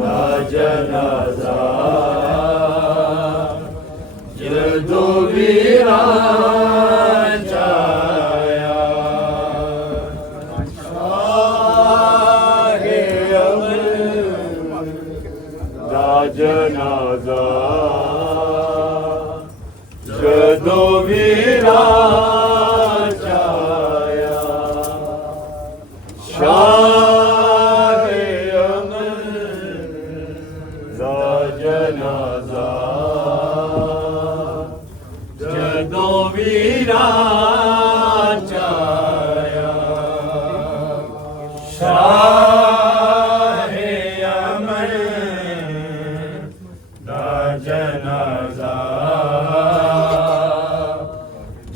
दा जनाजा जदों वीरांचा आया शाहे अमर दा जनाजा जदों वीरांचा आया शाहे अमर दा जनाजा जदों वीरांचा आया शाहे अमर दा जनाजा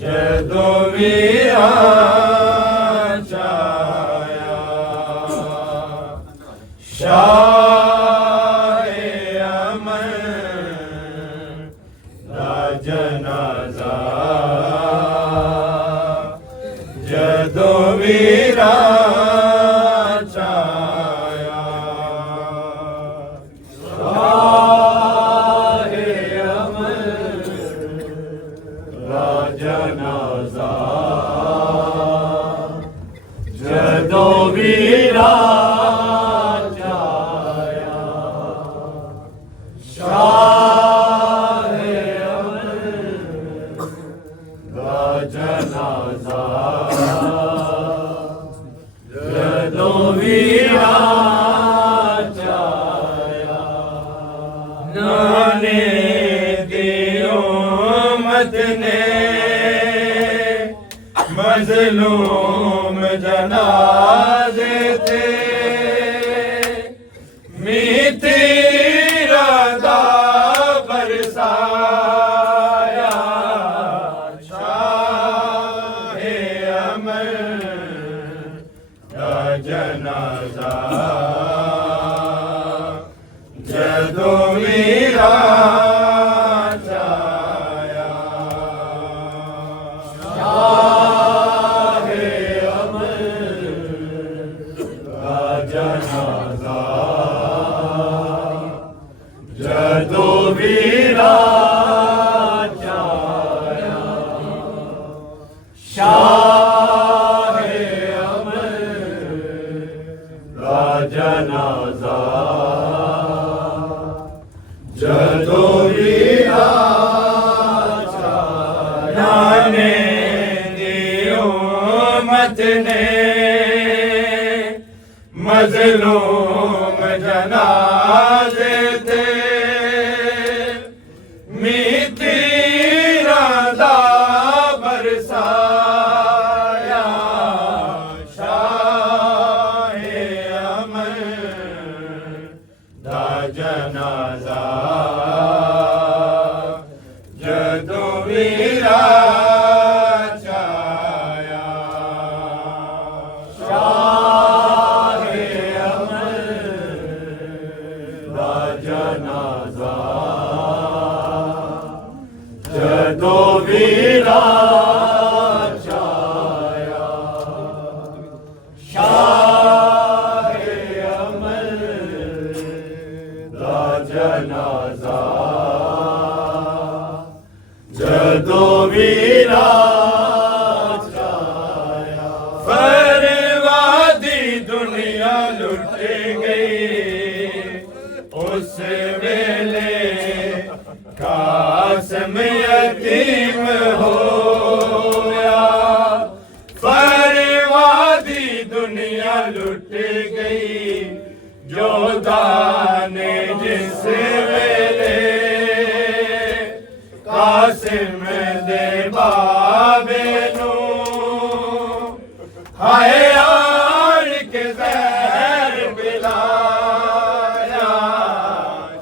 जदों वीरांचा आया शाहे अमर दा जनाजा जदों वीरांचा आया शाहे अमर दा जनाजा जदों वीरांचा आया शाहे अमर दा जनाजा जदों वीरांचा आया नाने दी उम्मत ने मजलूम जनाजे थे मीठी रदा बरसाया शाहे अमर दा जनाजा जदों वीरांचा आया शाहे अमर दा जनाजा जदों वीरांचा आया शाहे अमर दा जनाजा जदों वीरांचा नाने दी उम्मत ने मजलूम जनाजे थे मीठी रदा बरसाया शाहे अमर दा जनाजा जदों वीरांचा आया शाहे अमर दा जनाजा जदों वीरांचा आया शाहे अमर दा जनाजा जदों वीरांचा आया बर्बादी दुनिया लुट गई उस वेले कासिम यतीम होया बर्बादी दुनिया लुट गई जोधा ने जिस वेले कासिम दे बाबे नू हाय आन के ज़हर पिलाया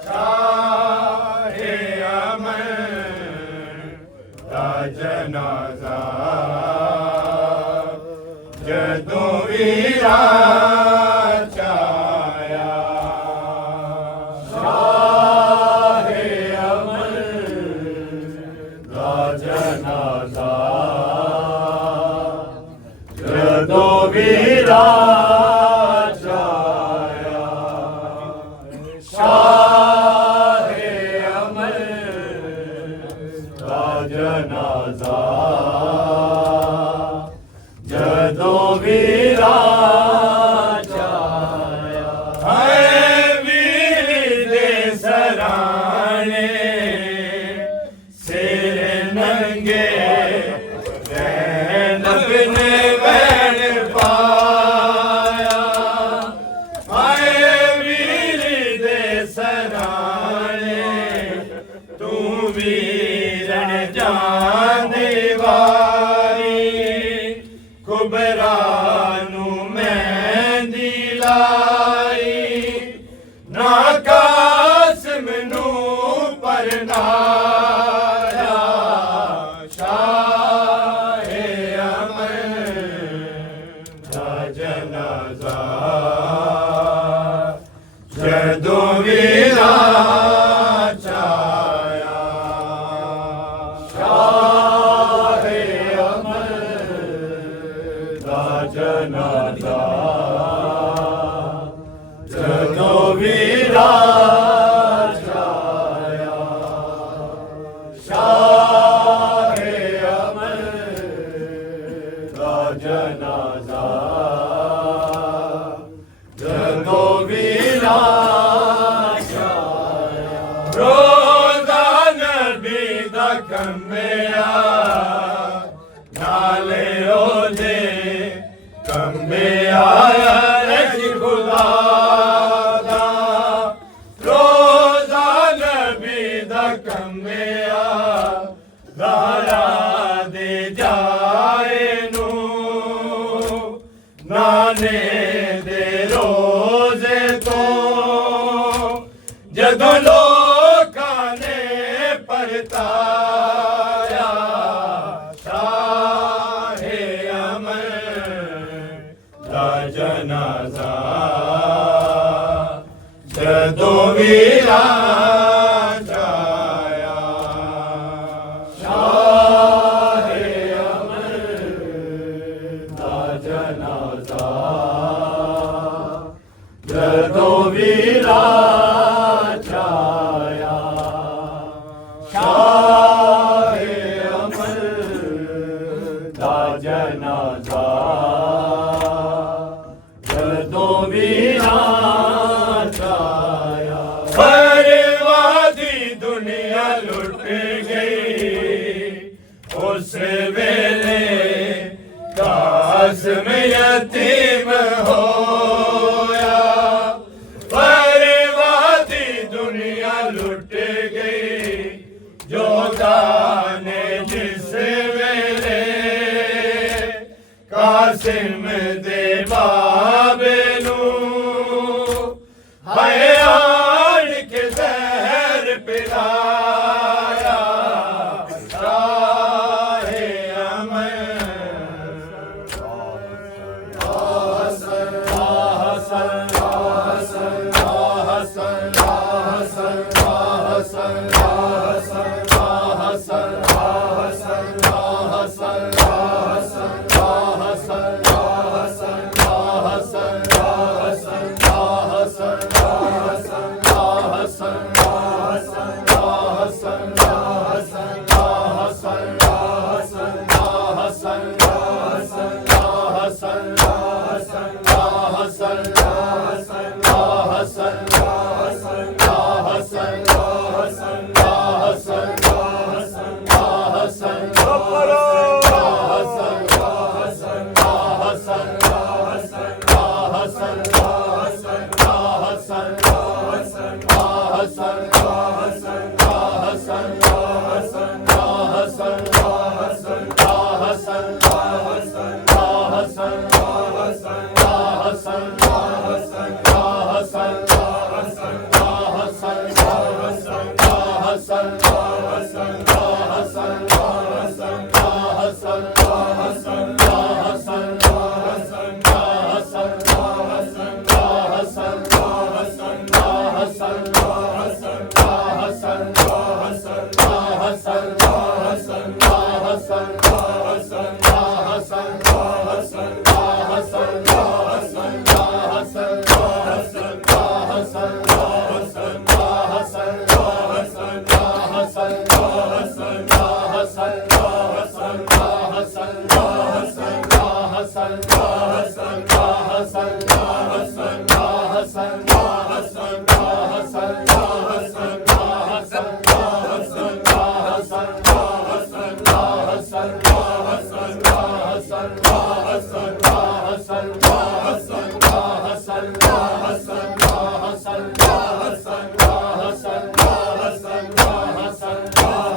शाहे अमर दा जनाजा जदों वीरांचा आया शाहे अमर दा जनाजा जदों वीरांचा आया वीरण जांदी वारी कुबरानू मेहंदी लाई ना कासिम नू परनाया शाहे अमन दा जनाजा जदों वीरा जनाजा जदों वीरा छाया शाहे अमन दा जनाजा जदों वीरा छाया रोज़ा नबी दा कम्मिया नाले ओदे कम्मे आया खुदा दा रोज़ा नबी दा कम्मे आया दे जाए नू नाने दे रोज़े तो जदों लोकां ने परताया शाहे अमन दा जनाजा जदों वीरा छाया शाहे अमन दा जनाजा जदों वीरा छाया शाहे अमन दा जनाजा जदों वीरा छाया बर्बादी दुनिया लुट गई उस वेले कासिम यतीम होया बर्बादी दुनिया लुट गई जो जाने जिस वेले कासिम दे बाबे नू हाय आन के जहर पिलाया शाहे अमन हसन हसन हसन हसन हसन हसन हसन हसन हसन Hasan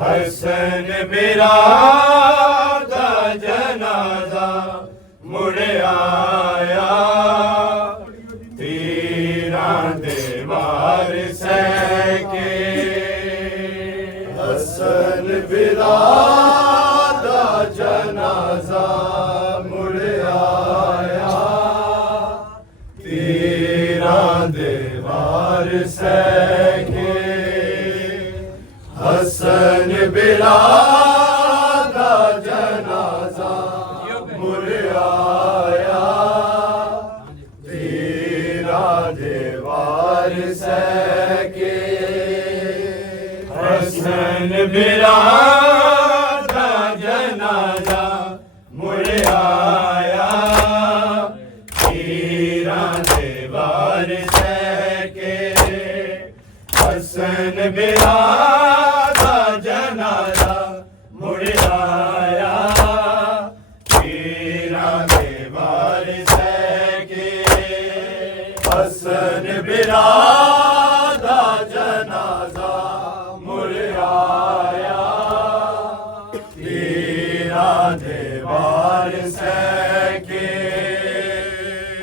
हसन मेरा दा जनाजा मुड़ आया तीरां दे वार सके हसन मेरा दा जनाजा मुड़ आया तीरां दे वार सके हसन बिला दा जनाजा मुड़ आया तीरा देवार सके हसन बिला दा जनाजा मुड़ आया तीरा देवार सके हसन बिला जनाजा मुड़ आया तीरा देवार सके हसन बिला दा जनाजा मुड़ आया तीरा देवार सके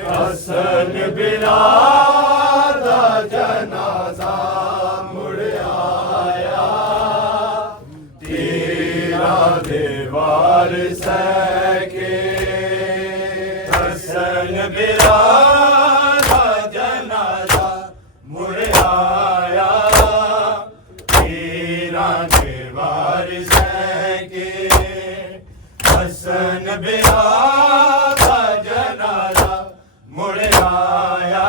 हसन बिला दा जनाजा मुड़ आया देवार सके हसन बिला दा जनाजा मुड़ आया तीरा देवार सके हसन बिला दा जनाजा मुड़ आया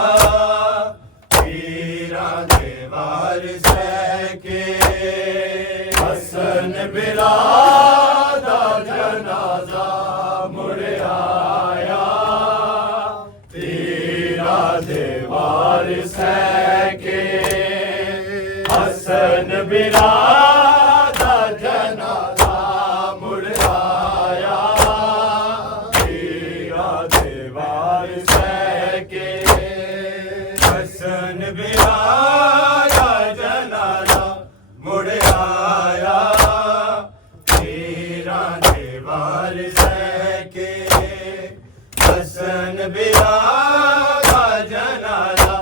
तीरा देवार सके हसन बिला दा जनाजा मुड़ बिरा दा जनाजा मुड़ आया हीरा दे वारिस के हसन बिरा दा जनाजा मुड़ आया हीरा दे वारिस के हसन बिरा दा जनाजा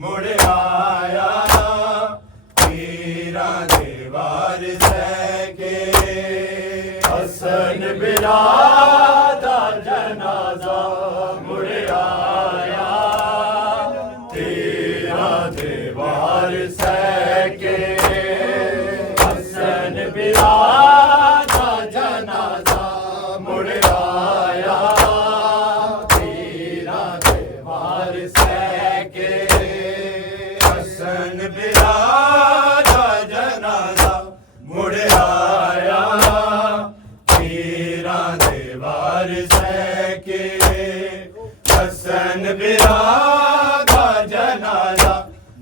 मुड़ आया हीरा दे वारिस के हसन बिरा दा जनाजा मुड़ आया हीरा दे वारिस के हसन बिरा दा जनाजा मुड़ आया हीरा दे वारिस के हसन बिरा दा जनाजा मुड़ आया हीरा दे वारिस के हसन बिरा दा जनाजा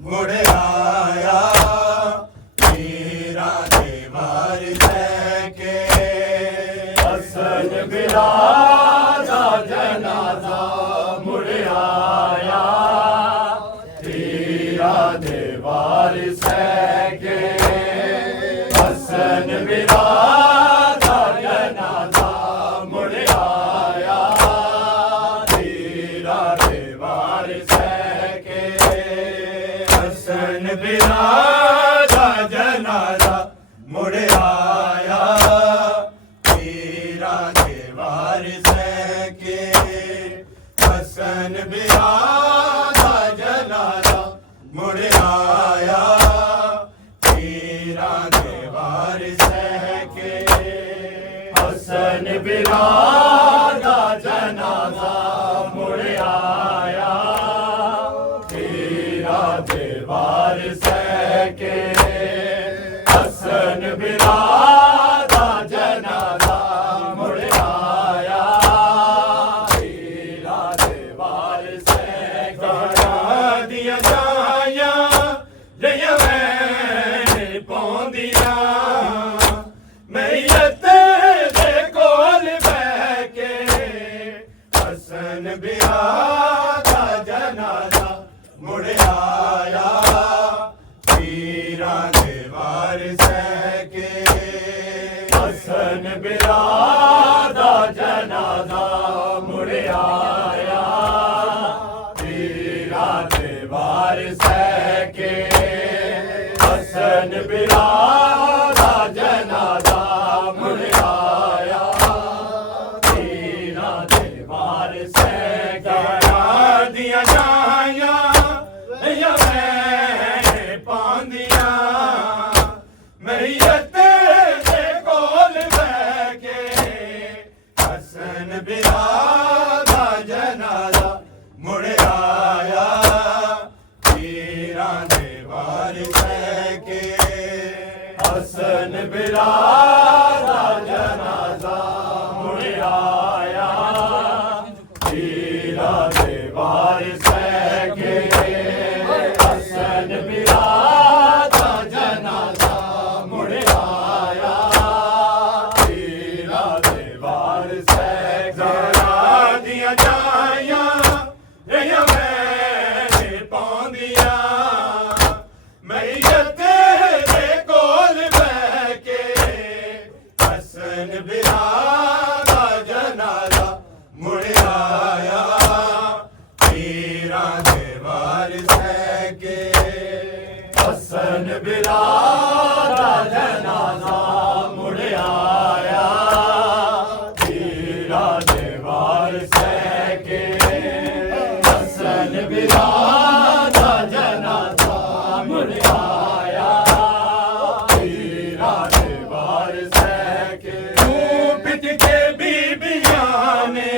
मुड़ आया हीरा दे वारिस के हसन बिरा दा जनाजा मुड़ आया हीरा दे वारिस के हसन बिरा दा जनाजा मुड़ आया हीरा दे वारिस के हसन बिरा दा जनाजा मुड़ आया हीरा दे वारिस के हसन बिरा दा जनाजा मुड़ आया हीरा दे वारिस के हसन बिरा दा जनाजा मुड़ आया हीरा दे वारिस के हसन बिरा दा जनाजा मुड़ आया हीरा दे वारिस दिया जाया जया मैंने पौंदिया मैयत दे कोल बह के हसन बिरा दा जनाजा मुड़ आया हीरा दे वारिस के हसन बिरा दा जनाजा मुड़ आया हीरा दे वारिस के हसन बिरा दा जनाजा मुड़ आया हीरा दे वारिस के दिया जाया या मैं पांदिया मैयत दे कोल बह के हसन बिरा दा जनाजा मुड़ आया हीरा दे वारिस के हसन बिरा दा जनाजा मुड़ आया हीरा दे वारिस के हसन बिरा दा जनाजा मुड़ आया हीरा दे वारिस के दिया जाया या मैंने पौंदिया मैयत दे कोल बह के हसन बिरा दा जनाजा मुड़ आया हीरा दे वारिस के हसन बिरा दा जनाजा मुड़ आया हीरा दे वारिस के हसन बिरा दा जनाजा मुड़ आया हीरा दे वारिस के पिट के बीबियां ने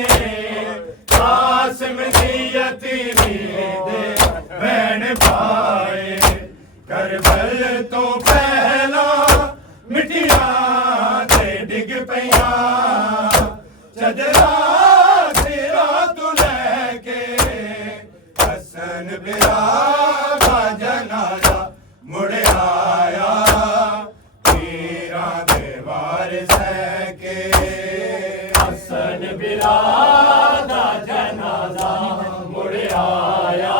कासिम दी यतीमी दे बहन भाई करबल तो पहला मिट्टियां ते डिग पईयां चदरा बिरा दा जनाजा मुड़ आया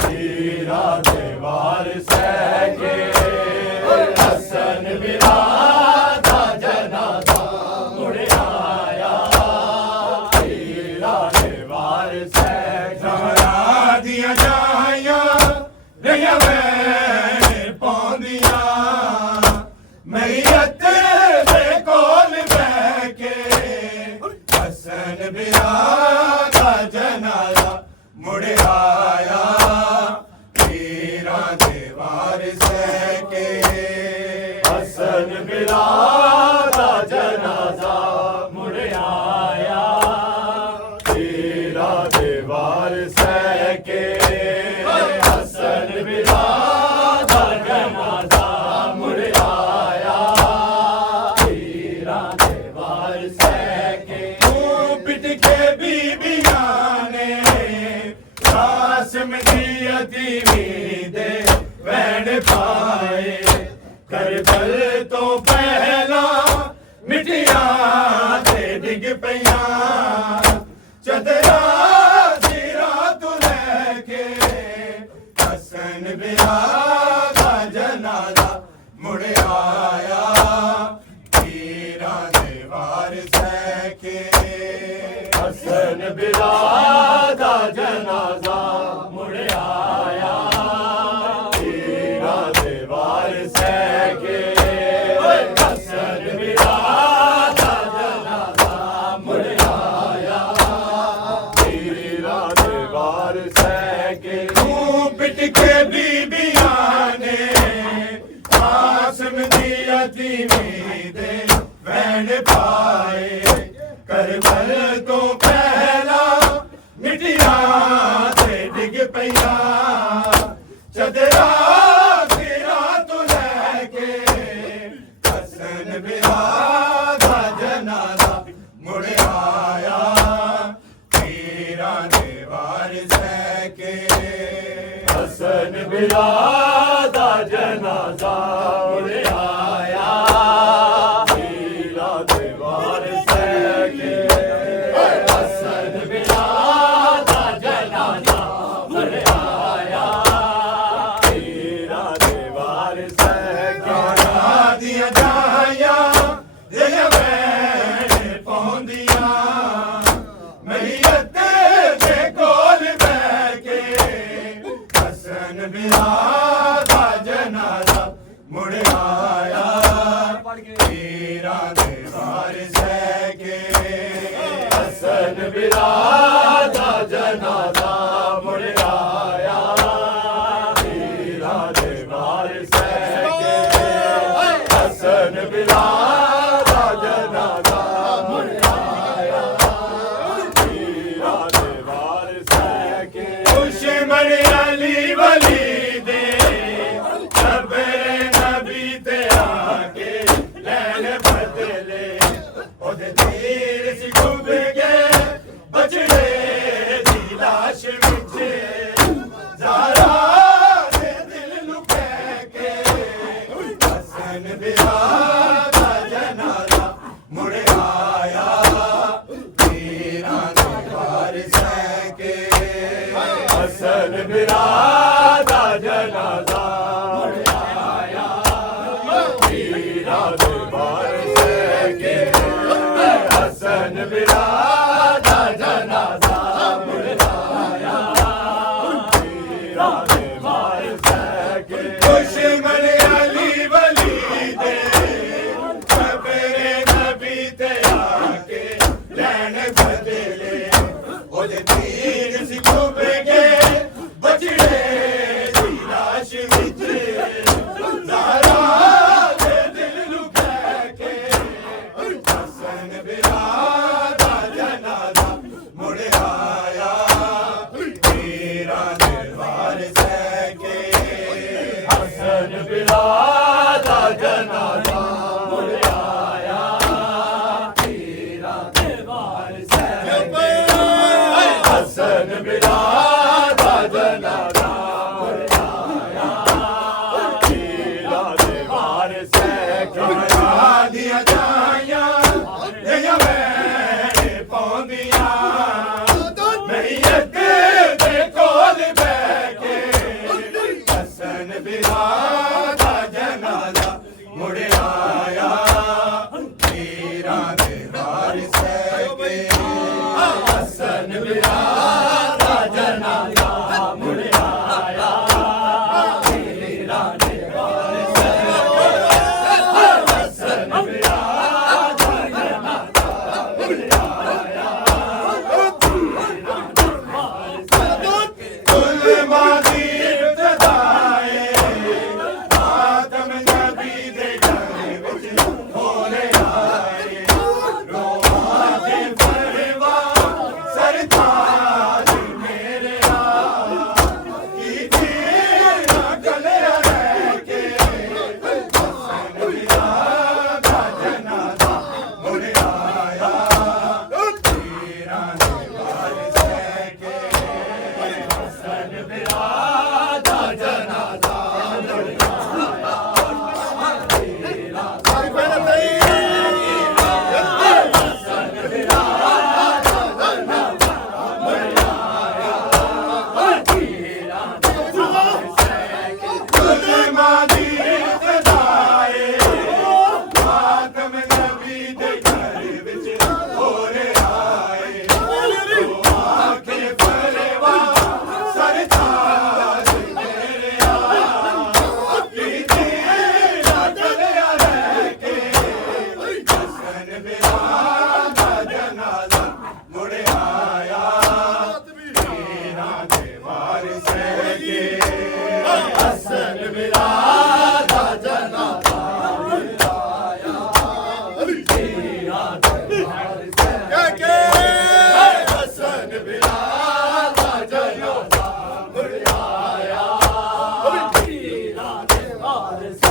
पीरा दे वारिस के हसन बिरा दा जनाजा मुड़ आया पीरा दे वारिस जाया दिया जाया रहिया मैं पौंदिया मैयत दे कोल बह के हसन बिरा दा जनाजा मुड़ आया पीरा दे वारिस के हसन बिरा दा जनाजा मुड़ आया पीरा दे वारिस के हसन बिरा दा जनाजा मुड़ आया पीरा दे वारिस के पिट के बीबियां ने कासिम दी यतीमी दे वैन पाए करबल तो पहला मिटिया ते डिग पया चदरा सिरा तू लेके हसन बिरा दा जनाजा मुड़ आया पीरा दे वारिस के हसन बिरा दा जनाजा मुड़ आया पीरा दे वारिस के हसन बिरा दा जनाजा मुड़ आया पीरा दे वारिस के तू पिट के बीबियां ने कासिम दी यतीमी दे वैन पाए करबल तो पहला मिटिया ते डिग पया चदरा सिरा तू लेके हसन बिरा दा जनाजा मुड़ आया पीरा दे वारिस के हसन बिरा दा जनाजा मुड़ आया पीरा दे वारिस के हसन बिरा दा जनाजा मुड़ आया पीरा दे वारिस के जाया दिया जाया दिया वैन पौंदिया मैयत दे कोल बह के हसन बिरा दा जनाजा मुड़ आया पीरा दे वारिस के हसन बिरा दा जनाजा मुड़ आया पीरा दे वारिस के हसन बिरा दा जनाजा मुड़ आया पीरा दे वारिस के दुश्मन अली वली दे सबरे नबी ते आके लैन बदले ओदे तीर सी डूब गए बचड़े दी लाश विच ज़ारा दे दिल नु कह के हसन बिरा दा जनाजा मुड़ आया पीरा दे वारिस के हसन बिरा दा जनाजा मुड़ आया पीरा दे वारिस के हसन बिरा दा जनाजा मुड़ आया पीरा दे वारिस के दुश्मन अली वली दे सबरे नबी ते आके लैन बदले ओदे तीर सी डूब गए बचड़े दी लाश विच ज़ारा दे दिल नु कह के हसन बिरा दा जनाजा मुड़ आया पीरा दे वारिस के हसन बिरा दा जनाजा मुड़ आया पीरा दे वारिस के हसन बिरा ਪਾਉਂਦੀਆਂ ਮਈਅਤ ਦੇ ਕੋਲ ਬਹਿ ਕੇ ਹਸਨ ਬਿਰਾ ਦਾ ਜਨਾਜ਼ਾ ਮੁੜ ਆਇਆ ਪੀਰਾਂ ਦੇ ਵਾਰਿਸ ਕੇ ਹਸਨ ਬਿਰਾ ਦਾ ਜਨਾਜ਼ਾ ਮੁੜ ਆਇਆ ਪੀਰਾਂ ਦੇ ਵਾਰਿਸ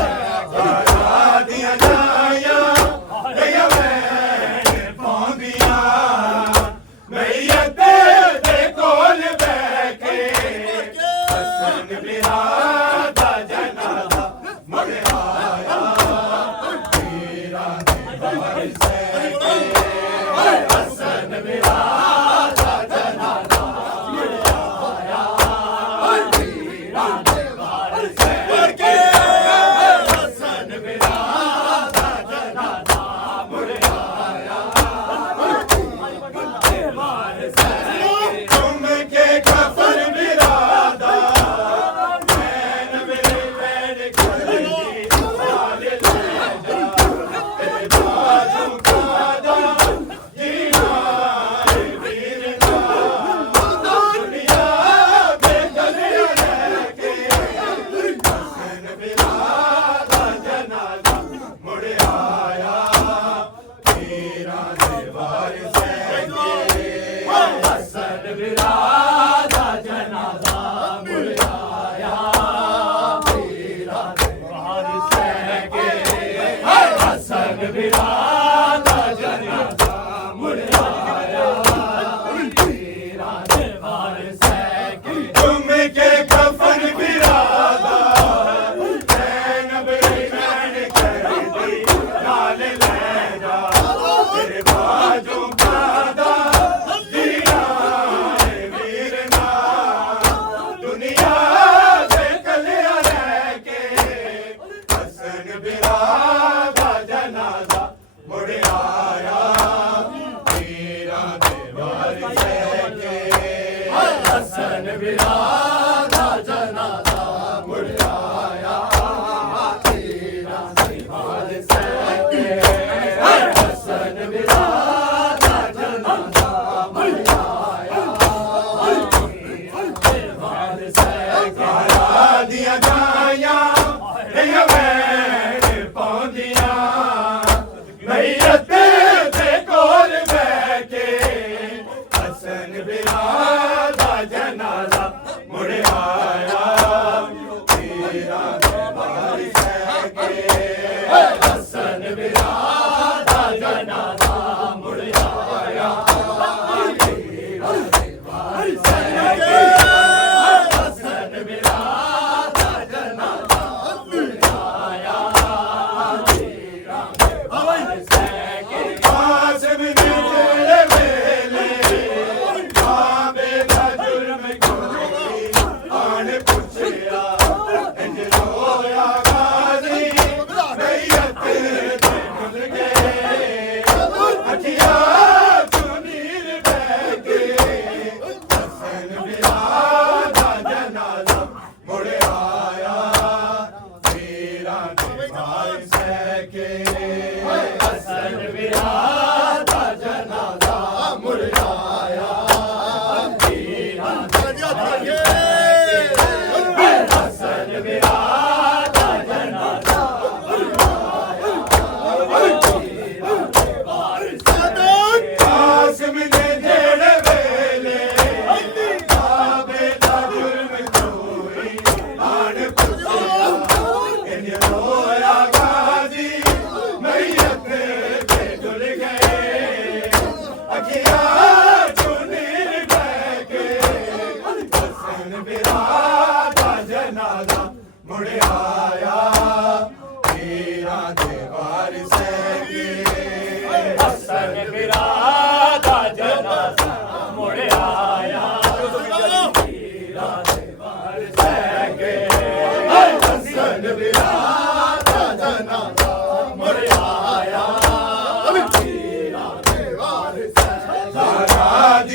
ਹਸਨ ਬਿਰਾ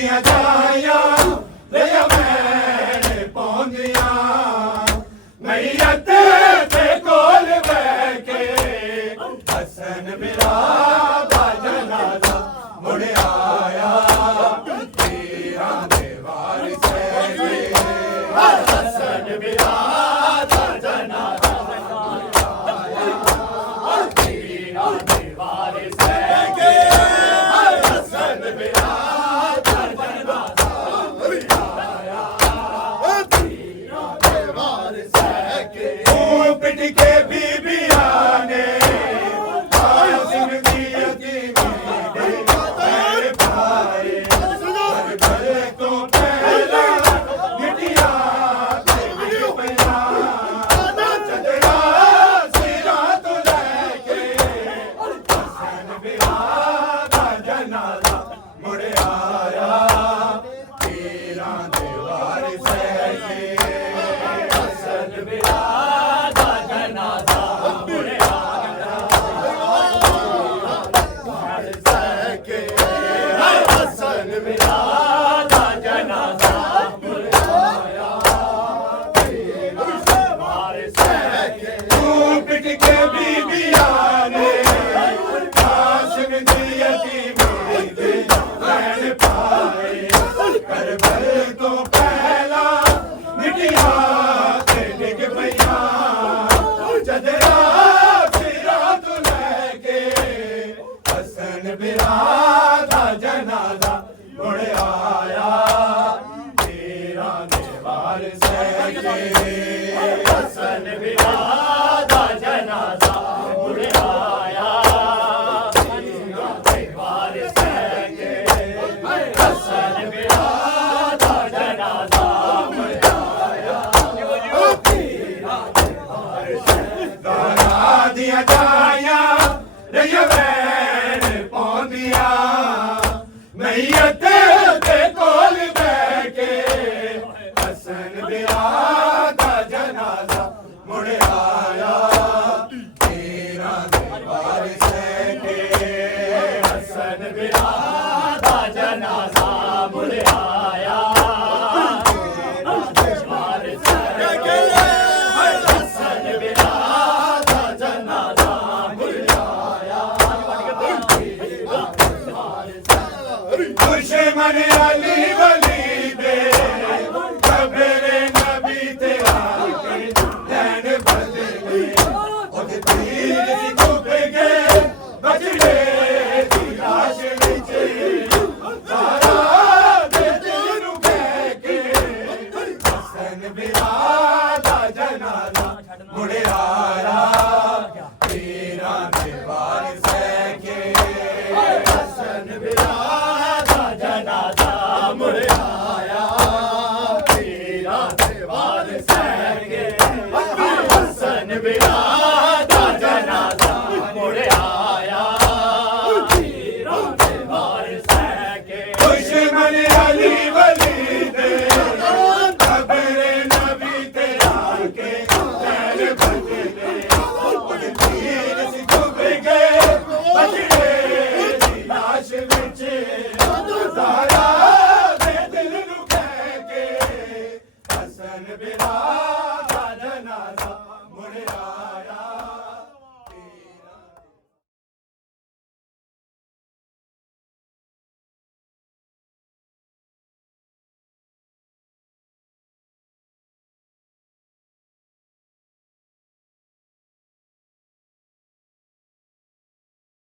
दियां जाया लिया मैंने पौंदियां मैयत दे कोल बैठ के हसन मेरा दा जनाजा मुड़ आया तेरा दे वारिस हसन मेरा दा जनाजा तेरा दे वारिस के हसन मेरा दा जनाजा पिट के बीबिया ने आसिम दी यतीमी दे मेरे भाई हर भले तो पहला मिटिया तेरी पैना चदरा सिरा तो लेके हसन बिरा दा जनाजा मुड़ आया तेरा दे वारिस के हसन मेरा दा जनाजा मुड़ आया के हसन मेरा दा जनाजा मुड़ आया वारिस के तू पिट के बीबिया ने आसिम दी यतीमी दे मैंने पाए कर भले तो पहला मिटिया ते डिग पैया चदरा फिरा तो लेके हसन बिरा दा जनाजा मुड़ आया तेरा ने वारिस के हसन मेरा दा जनाजा मुड़ आया वारिस के हसन मेरा दा जनाजा मुड़ आया गाना दिया जाया लिया मैंने पौंदियां मैयत दे कोल बैठ के हसन बिरा दा जनाजा मुड़ आया तेरा दे वारिस के हसन मेरा दा जनाजा मुड़ आया वारिस के हसन मेरा दा जनाजा मुड़ आया दुश्मन अली वली